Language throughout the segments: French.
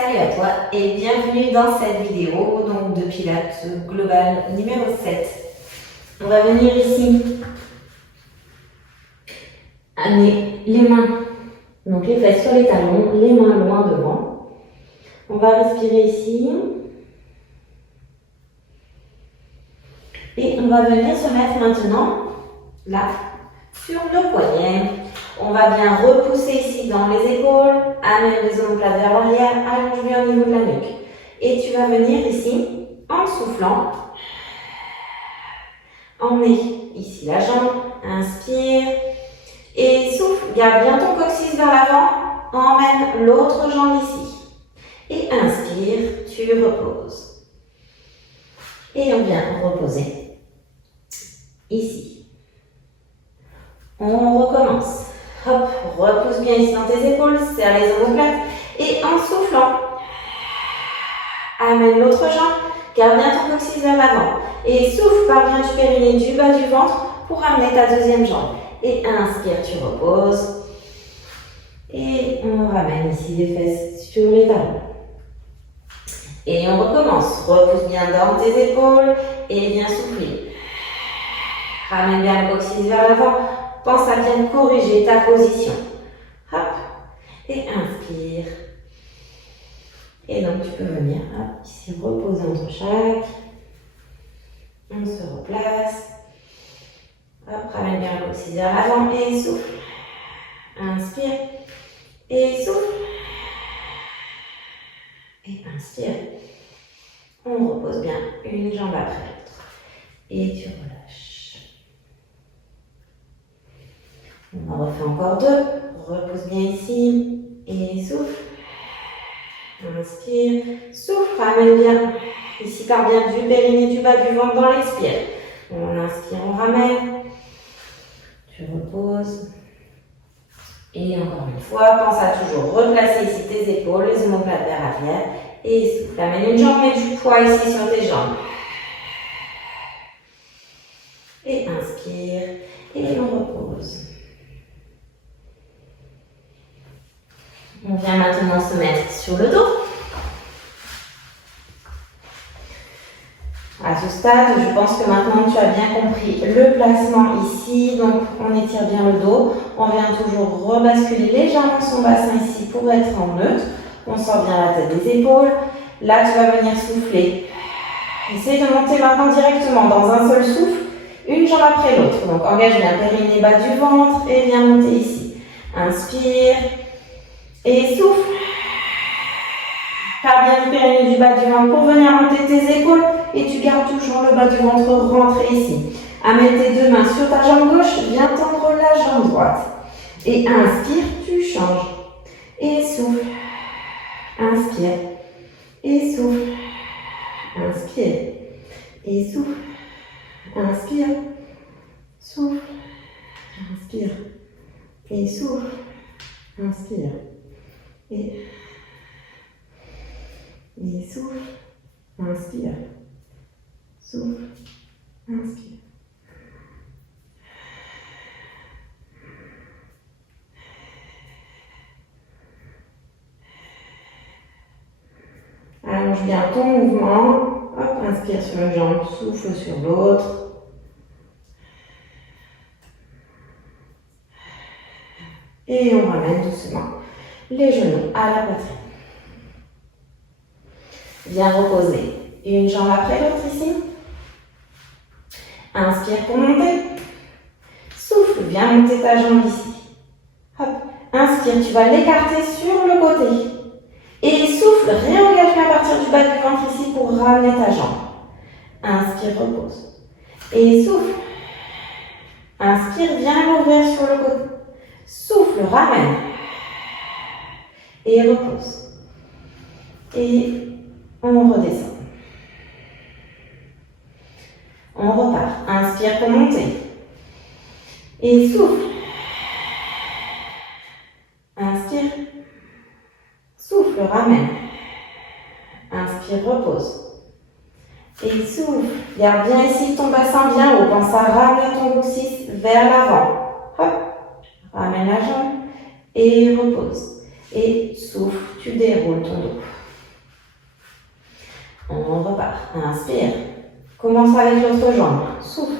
Salut à toi et bienvenue dans cette vidéo donc de Pilates global numéro 7. On va venir ici amener les mains, donc les fesses sur les talons, les mains loin devant. On va respirer ici et on va venir se mettre maintenant là sur nos poignets. On va bien repousser ici dans les épaules, amener les omoplates vers l'arrière, allonge bien au niveau de la nuque. Et tu vas venir ici, en soufflant, emmener ici la jambe, inspire, et souffle, garde bien ton coccyx vers l'avant, emmène l'autre jambe ici. Et inspire, tu reposes. Et on vient reposer ici. On recommence. Hop, repousse bien ici dans tes épaules, serre les omoplates et en soufflant, amène l'autre jambe, garde bien ton coccyx vers l'avant et souffle par bien du périnée du bas du ventre pour amener ta deuxième jambe. Et inspire, tu reposes et on ramène ici les fesses sur les talons. Et on recommence, repousse bien dans tes épaules et viens souffler. Ramène bien le coccyx vers l'avant. Pense à bien corriger ta position. Hop. Et inspire. Et donc tu peux venir hop, ici reposer entre chaque. On se replace. Hop, ramène bien le coccyx vers l'avant et souffle. Inspire. Et souffle. Et inspire. On repose bien une jambe après l'autre. Et tu relâches. On en refait encore deux. Repose bien ici. Et souffle. Inspire. Souffle. Ramène bien. Ici, par bien du périnée du bas du ventre dans l'expire. On inspire, on ramène. Tu reposes. Et encore une fois, pense à toujours replacer ici tes épaules, les omoplates vers l'arrière. Et souffle. Amène une jambe, mets du poids ici sur tes jambes. Et inspire. Et on repose. On vient maintenant se mettre sur le dos. À ce stade, je pense que maintenant tu as bien compris le placement ici. Donc on étire bien le dos. On vient toujours rebasculer légèrement son bassin ici pour être en neutre. On sort bien la tête des épaules. Là, tu vas venir souffler. Essaye de monter maintenant directement dans un seul souffle, une jambe après l'autre. Donc engage bien le périnée bas du ventre et viens monter ici. Inspire. Et souffle. Par bien le périnée du bas du ventre pour venir monter tes épaules et tu gardes toujours le bas du ventre rentré ici. Amène tes deux mains sur ta jambe gauche, viens tendre la jambe droite. Et inspire, tu changes. Et souffle. Inspire. Et souffle. Inspire. Et souffle. Inspire. Souffle. Inspire. Et souffle. Inspire. Et souffle, inspire, souffle, inspire. Allonge bien ton mouvement, hop, inspire sur une jambe, souffle sur l'autre. Et on ramène doucement les genoux à la poitrine. Viens reposer une jambe après l'autre ici. Inspire pour monter. Souffle, viens monter ta jambe ici. Hop, inspire, tu vas l'écarter sur le côté. Et souffle, réengage bien à partir du bas du ventre ici pour ramener ta jambe. Inspire, repose. Et souffle. Inspire, viens l'ouvrir sur le côté. Souffle, ramène. Et repose. Et on redescend. On repart. Inspire pour monter. Et souffle. Inspire. Souffle, ramène. Inspire, repose. Et souffle. Garde bien ici ton bassin bien haut. Pense à ramener ton coccyx vers l'avant. Hop. Ramène la jambe. Et repose. Et souffle. Tu déroules ton dos. On repart. Inspire. Commence avec l'autre jambe. Souffle.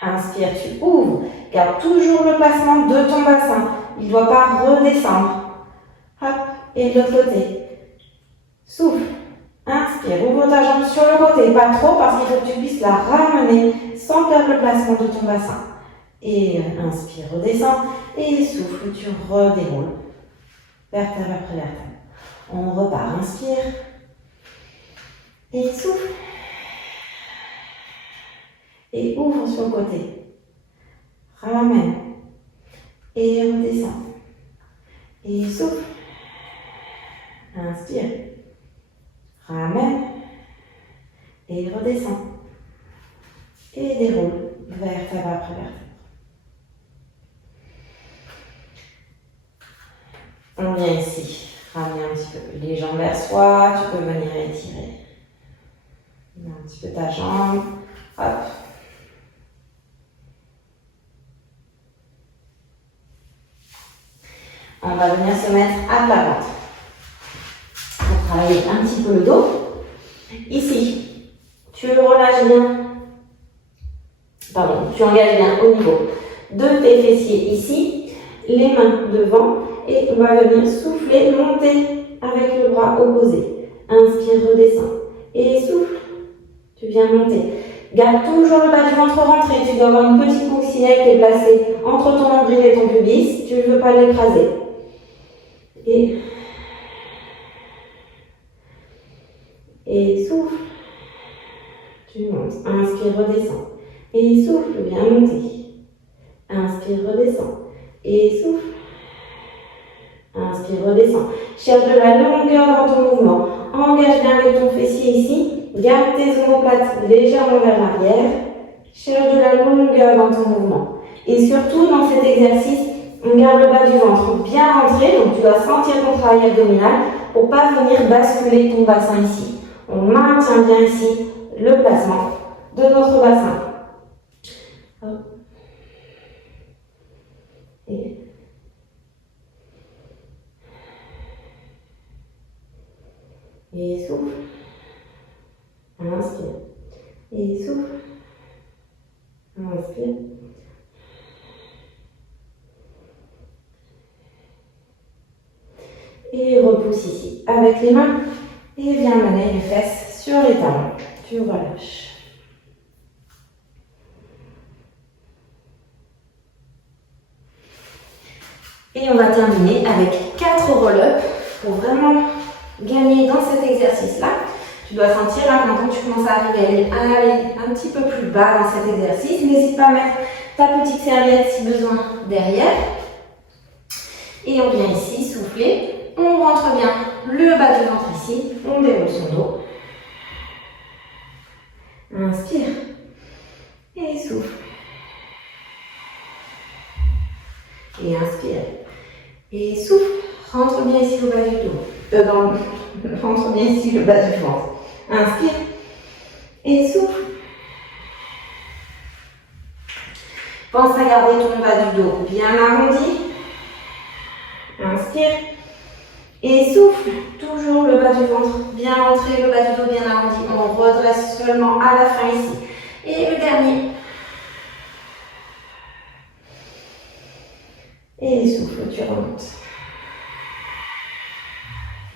Inspire, tu ouvres. Garde toujours le placement de ton bassin. Il ne doit pas redescendre. Hop. Et de l'autre côté. Souffle. Inspire. Ouvre ta jambe sur le côté. Pas trop parce qu'il faut que tu puisses la ramener sans perdre le placement de ton bassin. Et inspire, redescends. Et souffle, tu redéroules. Vertèbre après vertèbre. On repart. Inspire. Et souffle. Et ouvre sur le côté. Ramène. Et redescends. Et souffle. Inspire. Ramène. Et redescends. Et déroule. Vertèbre après vertèbre. On vient ici. Ramène un petit peu les jambes vers soi. Tu peux venir étirer. Un petit peu ta jambe. Hop. On va venir se mettre à plat ventre. On va travailler un petit peu le dos. Ici, tu relâches bien. Pardon, tu engages bien au niveau de tes fessiers ici. Les mains devant. Et on va venir souffler, monter avec le bras opposé. Inspire, redescends. Et souffle. Tu viens monter. Garde toujours le bas du ventre rentré. Tu dois avoir une petite coccinelle qui est placée entre ton nombril et ton pubis. Tu ne veux pas l'écraser. Et souffle. Tu montes. Inspire, redescends. Et souffle, viens monter. Inspire, redescends. Et souffle. Inspire, redescends. Cherche de la longueur dans ton mouvement. Engage bien avec ton fessier ici. Garde tes omoplates légèrement vers l'arrière. Cherche de la longueur dans ton mouvement. Et surtout, dans cet exercice, on garde le bas du ventre bien rentré. Donc, tu dois sentir ton travail abdominal pour ne pas venir basculer ton bassin ici. On maintient bien ici le placement de notre bassin. Hop. Et souffle. Inspire. Et souffle. Inspire. Et repousse ici avec les mains. Et viens mener les fesses sur les talons. Tu relâches. Et on va terminer avec 4 roll-up pour vraiment gagner dans cet exercice-là. Tu dois sentir là, quand tu commences à arriver à aller un petit peu plus bas dans cet exercice. N'hésite pas à mettre ta petite serviette si besoin derrière. Et on vient ici souffler. On rentre bien le bas du ventre ici. On déroule son dos. Inspire. Et souffle. Et inspire. Et souffle. Rentre bien ici le bas du dos. Rentre bien ici le bas du ventre. Inspire. Et souffle. Pense à garder ton bas du dos bien arrondi. Inspire. Et souffle. Toujours le bas du ventre bien rentré, le bas du dos bien arrondi. On redresse seulement à la fin ici. Et le dernier. Et souffle, tu remontes.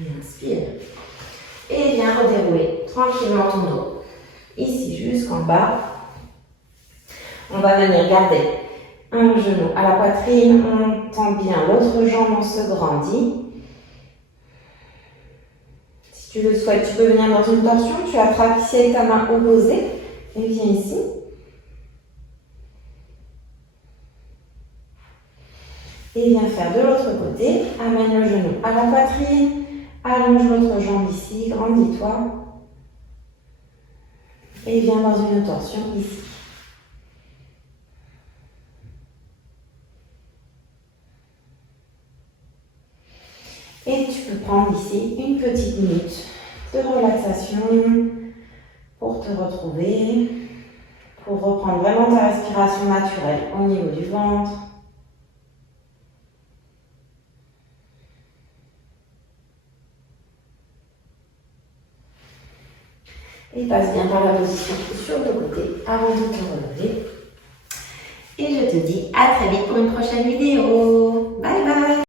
Et inspire. Et viens redérouler tranquillement ton dos. Ici jusqu'en bas. On va venir garder un genou à la poitrine. On tend bien l'autre jambe, on se grandit. Si tu le souhaites, tu peux venir dans une torsion. Tu attrapes ici avec ta main opposée. Et viens ici. Et viens faire de l'autre côté. Amène le genou à la poitrine. Allonge l'autre jambe ici. Grandis-toi. Et viens dans une torsion ici. Et tu peux prendre ici une petite minute de relaxation pour te retrouver, pour reprendre vraiment ta respiration naturelle au niveau du ventre. Et passe bien par la position sur le côté avant de te relever. Et je te dis à très vite pour une prochaine vidéo. Bye bye!